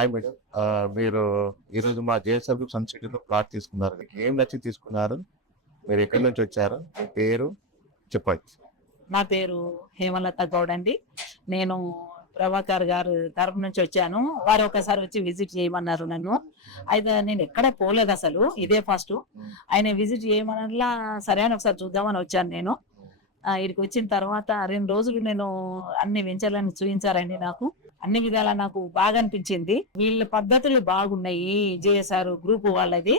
Hi madam. మీరు ఈరోజు మా జేఎస్ఆర్ గ్రూప్ సన్ సిటీలో ప్లాట్ తీసుకున్నారు. మీకు ఏం నచ్చి తీసుకున్నారు? మీరు ఎక్కడి నుంచి వచ్చారు? మీ పేరు చెప్పచ్చు. నా పేరు హేమలత గౌడ్ అండి. నేను ప్రభాకర్ గారు తరపు నుంచి వచ్చాను. వారు ఒకసారి వచ్చి విజిట్ చేయమన్నారు నన్ను. అయితే నేను ఎక్కడ పోలేదు అసలు, ఇదే ఫస్ట్. ఆయన విజిట్ చేయమనలా సరే అని ఒకసారి చూద్దామని వచ్చాను నేను. ఇక్కడికి వచ్చిన తర్వాత 2 రోజులు నేను అన్ని వెంచర్లను చూపించారండి. నాకు అన్ని విధాలా నాకు బాగా అనిపించింది. వీళ్ళ పద్ధతులు బాగున్నాయి. జేఎస్ఆర్ గ్రూప్ వాళ్ళది,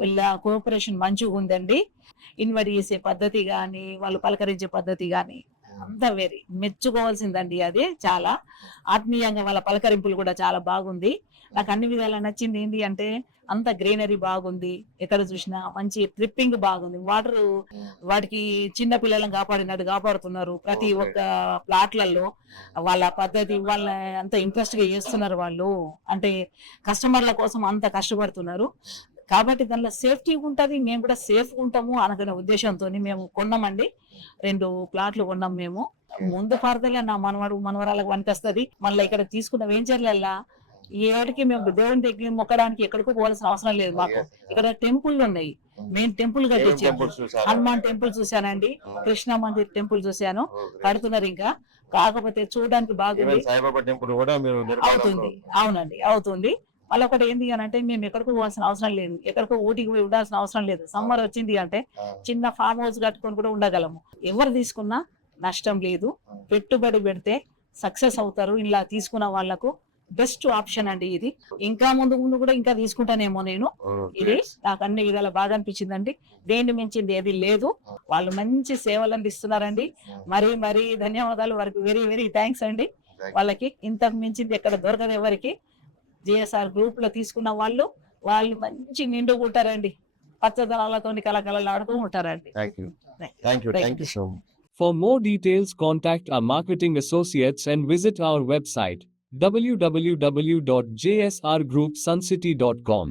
వీళ్ళ కోఆపరేషన్ మంచిగా ఉందండి. ఇన్వైట్ చేసే పద్ధతి కానీ, వాళ్ళు పలకరించే పద్ధతి కానీ అంతా మెచ్చుకోవాల్సిందండి. అది చాలా ఆత్మీయంగా వాళ్ళ పలకరింపులు కూడా చాలా బాగుంది. నాకు అన్ని విధాలా నచ్చింది. ఏంటి అంటే అంత గ్రీనరీ బాగుంది, ఎక్కడ చూసినా మంచి ట్రిప్పింగ్ బాగుంది. వాటర్ వాటికి చిన్న పిల్లలను కాపాడినట్టు కాపాడుతున్నారు. ప్రతి ఒక్క ప్లాట్లలో వాళ్ళ పద్ధతి, వాళ్ళ అంత ఇంట్రెస్ట్ గా చేస్తున్నారు. వాళ్ళు అంటే కస్టమర్ల కోసం అంత కష్టపడుతున్నారు. కాబట్టి దానిలో సేఫ్టీ ఉంటుంది, మేము కూడా సేఫ్ ఉంటాము అనుకునే ఉద్దేశంతో మేము కొన్నామండి. 2 ప్లాట్లు కొన్నాం మేము. ముందు ఫర్దర్గా నా మనవరాలకు పనికొస్తుంది. మళ్ళీ ఇక్కడ తీసుకున్న వెంచర్లల్లా ఏడికి మేము దేవుని దగ్గర మొక్కడానికి ఎక్కడికో పోవాల్సిన అవసరం లేదు. మాకు ఇక్కడ టెంపుల్ ఉన్నాయి. మెయిన్ టెంపుల్ కట్టించాము. హనుమాన్ టెంపుల్ చూశానండి, కృష్ణ మందిర్ టెంపుల్ చూశాను. కడుతున్నారు ఇంకా, కాకపోతే చూడడానికి బాగుంది. అవుతుంది, అవునండి, అవుతుంది. మళ్ళీ ఒకటి ఏంటి అని అంటే మేము ఎక్కడికో పోవాల్సిన అవసరం లేదు, ఎక్కడికో ఊటికి పోయి ఉండాల్సిన అవసరం లేదు. సమ్మర్ వచ్చింది అంటే చిన్న ఫామ్ హౌస్ కట్టుకొని కూడా ఉండగలము. ఎవరు తీసుకున్నా నష్టం లేదు. పెట్టుబడి పెడితే సక్సెస్ అవుతారు. ఇలా తీసుకున్న వాళ్లకు బెస్ట్ ఆప్షన్ అండి ఇది. ఇంకా ముందు కూడా ఇంకా తీసుకుంటానేమో నేను. ఇది నాకు అన్ని విధాల బాగా అనిపించిందండి. దేన్ని మించింది ఏది లేదు. వాళ్ళు మంచి సేవలు అందిస్తున్నారండి. మరీ ధన్యవాదాలు వారికి. వెరీ వెరీ థ్యాంక్స్ అండి వాళ్ళకి. ఇంతకు మించింది ఎక్కడ దొరకదు ఎవరికి. జేఎస్ఆర్ గ్రూప్ లో తీసుకున్న వాళ్ళు మంచి నిండుగా ఉంటారండి. పచ్చదనాలతో కలకలలాడుతూ ఉంటారండి. For more details, contact our marketing associates and visit our website www.jsrgroupsuncity.com.